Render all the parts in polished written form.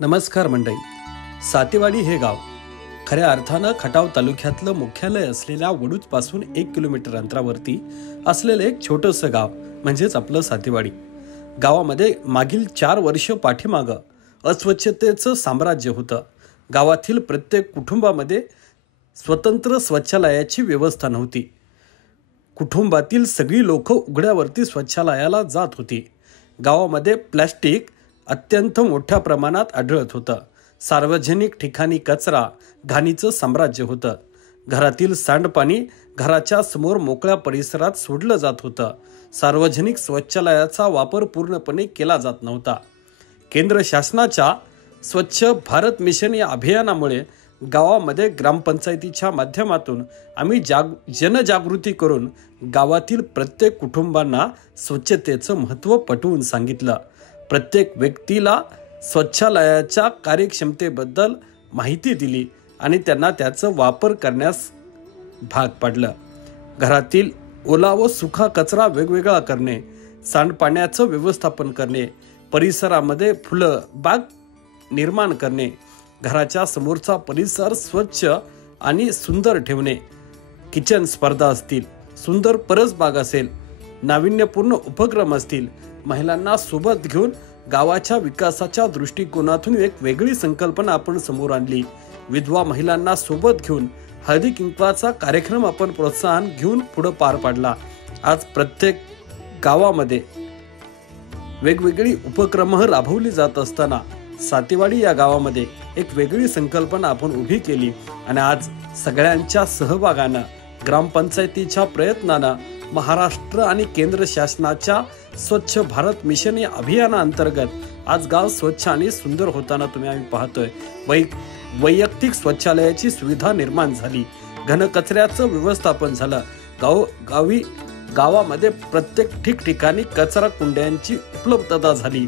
नमस्कार मंडळी. सातेवाडी हे गाव खऱ्या अर्थानं खटाव तालुक्यातलं मुख्यालय असलेल्या वडूजपासून 1 किलोमीटर अंतरावरती असलेलं एक छोटंसं गाव म्हणजेच आपलं सातेवाडी. गावामध्ये मागील 4 वर्ष पाठीमागं अस्वच्छतेचं साम्राज्य होतं. गावातील प्रत्येक कुटुंबामध्ये स्वतंत्र शौचालयाची व्यवस्था नव्हती. कुटुंबातील सगळी लोक उघड्यावरती शौचालयाला जात होती. गावामध्ये प्लॅस्टिक अत्यंत मोठ्या प्रमाणात आढळत होतं. सार्वजनिक ठिकाणी कचरा घाणीचं साम्राज्य होतं. घरातील सांडपाणी घराच्या समोर मोकळ्या परिसरात सोडलं जात होतं. सार्वजनिक शौचालयाचा वापर पूर्णपणे केला जात नव्हता. केंद्र शासनाच्या स्वच्छ भारत मिशन या अभियानामुळे गावामध्ये ग्रामपंचायतीच्या माध्यमातून आम्ही जनजागृती करून गावातील प्रत्येक कुटुंबांना स्वच्छतेचं महत्त्व पटवून सांगितलं. प्रत्येक व्यक्तीला शौचालयाच्या कार्यक्षमतेबद्दल माहिती दिली आणि त्यांना त्याचा वापर करण्यास भाग पाडलं. घरातील ओला व सुका कचरा वेगवेगळा करणे, सांडपाण्याचं व्यवस्थापन करणे, परिसरामध्ये फुलं बाग निर्माण करणे, घराच्या समोरचा परिसर स्वच्छ आणि सुंदर ठेवणे, किचन स्पर्धा असतील, सुंदर परसबाग असेल, नाविन्यपूर्ण उपक्रम असतील, महिलांना सोबत घेऊन गावाच्या विकासाच्या दृष्टिकोनातून एक वेगळी संकल्पना आपण समोर आणली. विधवा महिलांना सोबत घेऊन हळदी कुंकवाचा कार्यक्रम आपण प्रोत्साहन घेऊन पुढे पार पाडला. आज प्रत्येक गावामध्ये वेगवेगळी उपक्रम राबवली जात असताना सातेवाडी या गावामध्ये एक वेगळी संकल्पना आपण उभी केली आणि आज सगळ्यांच्या सहभागानं, ग्रामपंचायतीच्या प्रयत्नानं, महाराष्ट्र आणि केंद्र शासनाच्या स्वच्छ भारत मिशन या अभियानाअंतर्गत आज गाव स्वच्छ आणि सुंदर होताना आम्ही पाहतोय. वैयक्तिक शौचालयाची सुविधा निर्माण झाली. घनकचऱ्याचं व्यवस्थापन झालं. गावामध्ये प्रत्येक ठिकठिकाणी कचरा कुंड्यांची उपलब्धता झाली.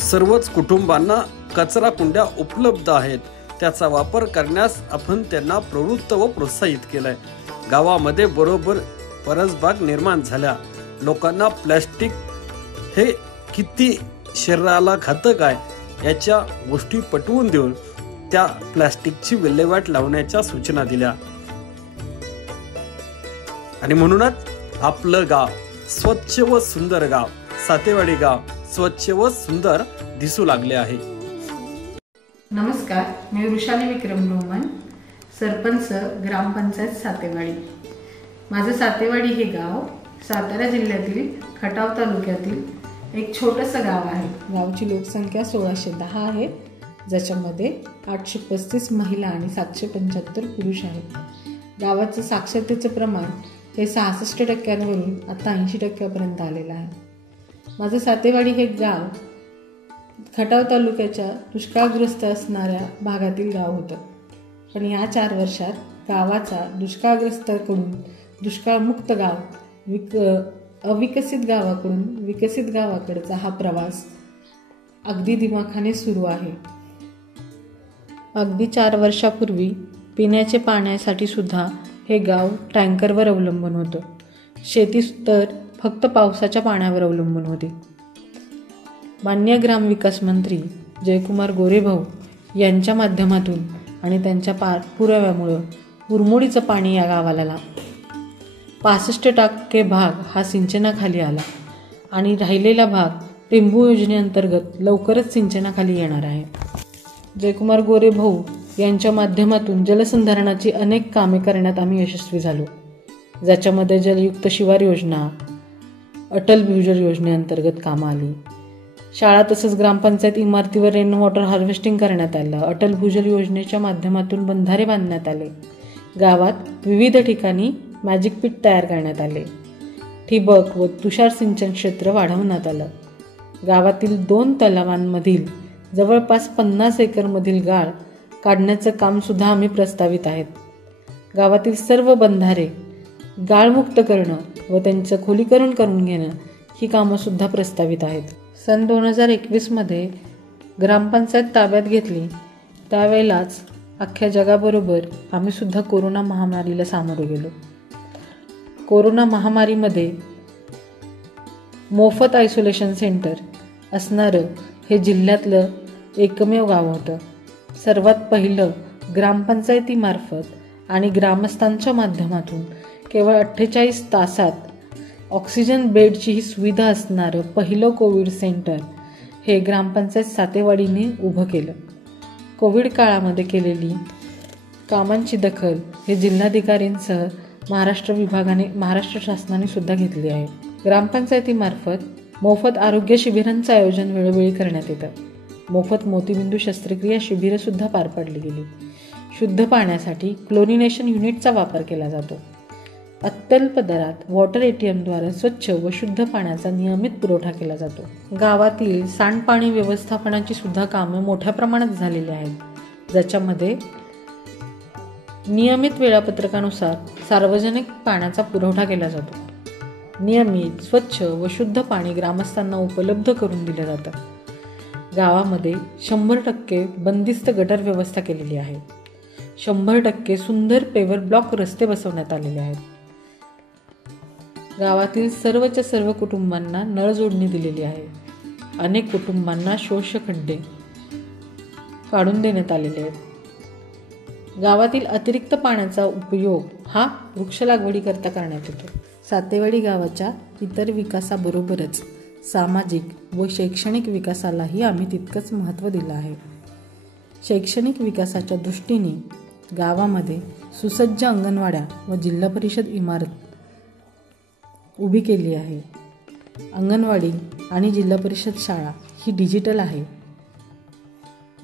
सर्वच कुटुंबांना कचरा कुंड्या उपलब्ध आहेत. त्याचा वापर करण्यास आपण त्यांना प्रवृत्त व प्रोत्साहित केलंय. गावामध्ये बरोबर परसबाग निर्माण झाल्या. लोकांना प्लॅस्टिक हे किती शरीराला घातक आहे याच्या गोष्टी पटवून देऊन त्या प्लॅस्टिकची विल्हेवाट लावण्याच्या सूचना दिल्या. आणि म्हणूनच आपलं गाव स्वच्छ व सुंदर गाव, सातेवाडी गाव स्वच्छ व सुंदर दिसू लागले आहे. नमस्कार, मी वृषाली विक्रम रोमन, सरपंच ग्रामपंचायत सातेवाडी. माझं सातेवाडी हे गाव सातारा जिल्ह्यातील खटाव तालुक्यातील एक छोटंसं गाव आहे. गावची लोकसंख्या 1610 आहे, ज्याच्यामध्ये 835 महिला आणि 775 पुरुष आहेत. गावाचं साक्षरतेचं प्रमाण हे 66% आता 80% आलेलं आहे. माझं सातेवाडी हे गाव खटाव तालुक्याच्या दुष्काळग्रस्त असणाऱ्या भागातील गाव होतं. पण या 4 वर्षात गावाचा दुष्काळग्रस्ताकडून दुष्काळमुक्त गाव, अविकसित गावाकडून विकसित गावाकडचा हा प्रवास अगदी दिमाखाने सुरू आहे. अगदी 4 वर्षापूर्वी पिण्याच्या पाण्यासाठी सुद्धा हे गाव टँकरवर अवलंबून होतं. शेती तर फक्त पावसाच्या पाण्यावर अवलंबून होती. माननीय ग्रामविकास मंत्री जयकुमार गोरेभाऊ यांच्या माध्यमातून आणि त्यांच्या पाठपुराव्यामुळं उरमोडीचं पाणी या गावाला लागलं. 65% भाग हा सिंचनाखाली आला आणि राहिलेला भाग टेंबू योजनेअंतर्गत लवकरच सिंचनाखाली येणार आहे. जयकुमार गोरेभाऊ यांच्या माध्यमातून जलसंधारणाची अनेक कामे करण्यात आम्ही यशस्वी झालो, ज्याच्यामध्ये जलयुक्त शिवार योजना, अटल भूजल योजनेअंतर्गत कामं आली. शाळा तसंच ग्रामपंचायत इमारतीवर रेन वॉटर हार्वेस्टिंग करण्यात आलं. अटल भूजल योजनेच्या माध्यमातून बंधारे बांधण्यात आले. गावात विविध ठिकाणी मॅजिक पीट तयार करण्यात आले. ठिबक व तुषार सिंचन क्षेत्र वाढवण्यात आलं. गावातील 2 तलावांमधील जवळपास 50 एकरमधील गाळ काढण्याचं कामसुद्धा आम्ही प्रस्तावित आहेत. गावातील सर्व बंधारे गाळमुक्त करणं व त्यांचं खोलीकरण करून घेणं ही कामंसुद्धा प्रस्तावित आहेत. सन 2021 ग्रामपंचायत ताब्यात घेतली त्यावेळेलाच अख्ख्या जगाबरोबर आम्ही सुद्धा कोरोना महामारीला सामोरे गेलो. कोरोना महामारीमध्ये मोफत आयसोलेशन सेंटर असणारं हे जिल्ह्यातलं एकमेव गाव होतं. सर्वात पहिलं ग्रामपंचायतीमार्फत आणि ग्रामस्थांच्या माध्यमातून केवळ 48 तासात ऑक्सिजन बेडची ही सुविधा असणारं पहिलं कोविड सेंटर हे ग्रामपंचायत सातेवाडीने उभं केलं. कोविड काळामध्ये केलेली कामांची दखल हे जिल्हाधिकाऱ्यांसह महाराष्ट्र शासनाने सुद्धा घेतली आहे. ग्रामपंचायतीमार्फत मोफत आरोग्य शिबिरांचं आयोजन वेळोवेळी करण्यात येतं. मोफत मोतीबिंदू शस्त्रक्रिया शिबिरं सुद्धा पार पाडली गेली. शुद्ध पाण्यासाठी क्लोरिनेशन युनिटचा वापर केला जातो. अत्यल्प दरात वॉटर ATMद्वारे स्वच्छ व शुद्ध पाण्याचा नियमित पुरवठा केला जातो. गावातील सांडपाणी व्यवस्थापनाची सुद्धा कामे मोठ्या प्रमाणात झालेली आहेत, ज्याच्यामध्ये नियमित वेळापत्रकानुसार सार्वजनिक पाण्याचा पुरवठा केला जातो. नियमित स्वच्छ व शुद्ध पाणी ग्रामस्थांना उपलब्ध करून दिलं जातं. गावामध्ये 100% बंदिस्त गटर व्यवस्था केलेली आहे. 100% सुंदर पेवर ब्लॉक रस्ते बसवण्यात आलेले आहेत. गावातील सर्वच्या सर्व कुटुंबांना नळ जोडणी दिलेली आहे. अनेक कुटुंबांना शोषखड्डे काढून देण्यात आलेले आहेत. गावातील अतिरिक्त पाण्याचा उपयोग हा वृक्ष लागवडीकरता करण्यात येतो. सातेवाडी गावाच्या इतर विकासाबरोबरच सामाजिक व शैक्षणिक विकासालाही आम्ही तितकंच महत्त्व दिलं आहे. शैक्षणिक विकासाच्या दृष्टीने गावामध्ये सुसज्ज अंगणवाड्या व जिल्हा परिषद इमारत उभी केली आहे. अंगणवाडी आणि जिल्हा परिषद शाळा ही डिजिटल आहे.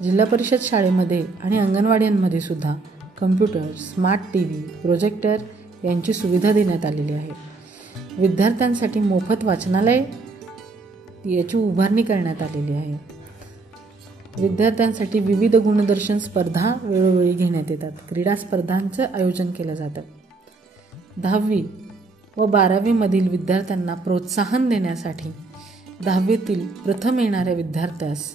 जिल्हा परिषद शाळेमध्ये आणि अंगणवाड्यांमध्ये सुद्धा कम्प्युटर, स्मार्ट TV, प्रोजेक्टर यांची सुविधा देण्यात आलेली आहे. विद्यार्थ्यांसाठी मोफत वाचनालय याची उभारणी करण्यात आलेली आहे. विद्यार्थ्यांसाठी विविध गुणदर्शन स्पर्धा वेळोवेळी घेण्यात येतात. क्रीडा स्पर्धांचं आयोजन केलं जातं. 10वी व 12वी मधील विद्यार्थ्यांना प्रोत्साहन देण्यासाठी 10वीतील प्रथम येणाऱ्या विद्यार्थ्यास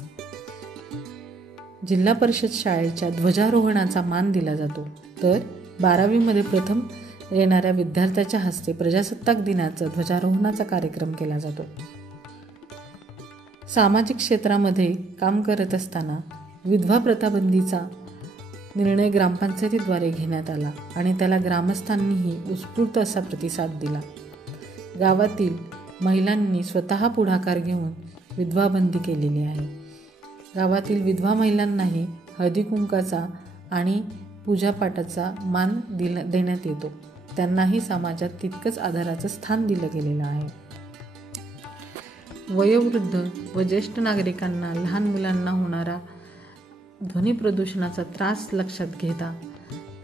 जिल्हा परिषद शाळेच्या ध्वजारोहणाचा मान दिला जातो, तर 12वीमध्ये प्रथम येणाऱ्या विद्यार्थ्याच्या हस्ते प्रजासत्ताक दिनाचा ध्वजारोहणाचा कार्यक्रम केला जातो. सामाजिक क्षेत्रामध्ये काम करत असताना विधवा प्रथाबंदीचा निर्णय ग्रामपंचायतीद्वारे घेण्यात आला आणि त्याला ग्रामस्थांनीही उत्स्फूर्त असा प्रतिसाद दिला. गावातील महिलांनी स्वतः पुढाकार घेऊन विधवा बंदी केलेली आहे. गावातील विधवा महिलांनाही हळदी कुंकाचा आणि पूजापाठाचा मान देण्यात येतो. त्यांनाही समाजात तितकंच आदराचं स्थान दिलं गेलेलं आहे. वयोवृद्ध व ज्येष्ठ नागरिकांना, लहान मुलांना होणारा ध्वनी प्रदूषणाचा त्रास लक्षात घेता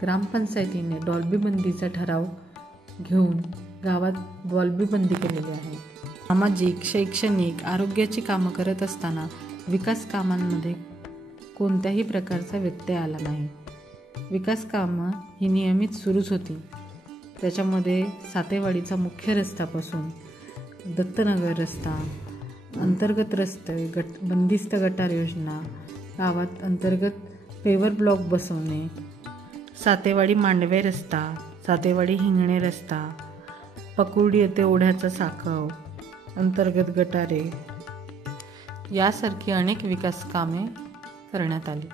ग्रामपंचायतीने डॉल्बी बंदीचा ठराव घेऊन गावात डॉल्बी बंदी केलेली आहे. सामाजिक, शैक्षणिक, आरोग्याची कामं करत असताना विकास कामांमध्ये कोणत्याही प्रकारचा व्यत्यय आला नाही. विकास कामं ही नियमित सुरूच होती. त्याच्यामध्ये सातेवाडीचा मुख्य रस्त्यापासून दत्तनगर रस्ता, अंतर्गत रस्ते, बंदिस्त गटार योजना, गावात अंतर्गत पेवर ब्लॉक बसवणे, सातेवाडी मांडवे रस्ता, सातेवाडी हिंगणे रस्ता, पकुर्डी येथे ओढ्याचा साकव, अंतर्गत गटारे यासारखी अनेक विकास कामे करण्यात आली.